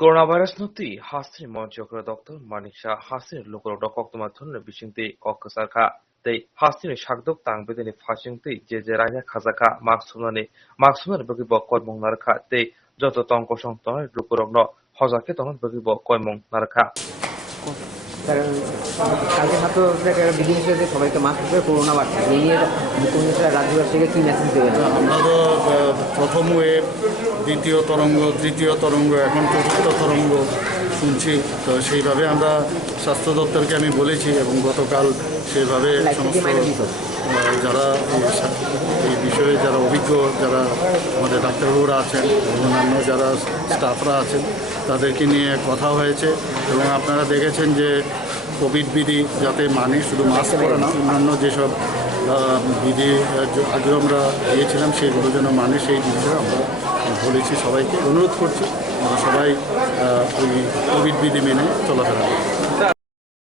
Coronavirus nuti hasri monchokra doktor manisha hasri lukurok koktuma thunne bishingti kokkasarka tei hasri shakdok tangbedeni phasingti je raina khazaka maksumani bagi bokkor mong narkha tei joto tongkosong tonai lukurokno hojake tonon bagi bokkor mong narkha কারণ কালকে ছাত্রদের বিধি নিষেধে সবাইকে mask পরে corona বাড়ছে এই নিয়ে মুখ্যমন্ত্রী রাজ্যবাসীকে কী মেসেজ দেবেন? আমরা তো প্রথম ওয়েভ, দ্বিতীয় তরঙ্গ, তৃতীয় তরঙ্গ, এখন চতুর্থ তরঙ্গ শুনছি। তো সেইভাবে আমরা স্বাস্থ্য দপ্তরকে আমি বলেছি এবং গতকাল সেইভাবে সমস্ত যারা এই বিষয়ে যারা অভিজ্ঞ, যারা আমাদের ডাক্তারবাবুরা আছেন, অন্যান্য যারা স্টাফরা আছেন, তাদেরকে নিয়ে কথা হয়েছে এবং আপনারা দেখেছেন যে কোভিড বিধি যাতে মানে শুধু মাস্ক পরা না, অন্যান্য যেসব বিধি আগে আমরা দিয়েছিলাম সেগুলো যেন মানে, সেই বিষয়ে আমরা বলেছি, সবাইকে অনুরোধ করছি সবাই ওই কোভিড বিধি মেনে চলাফেরা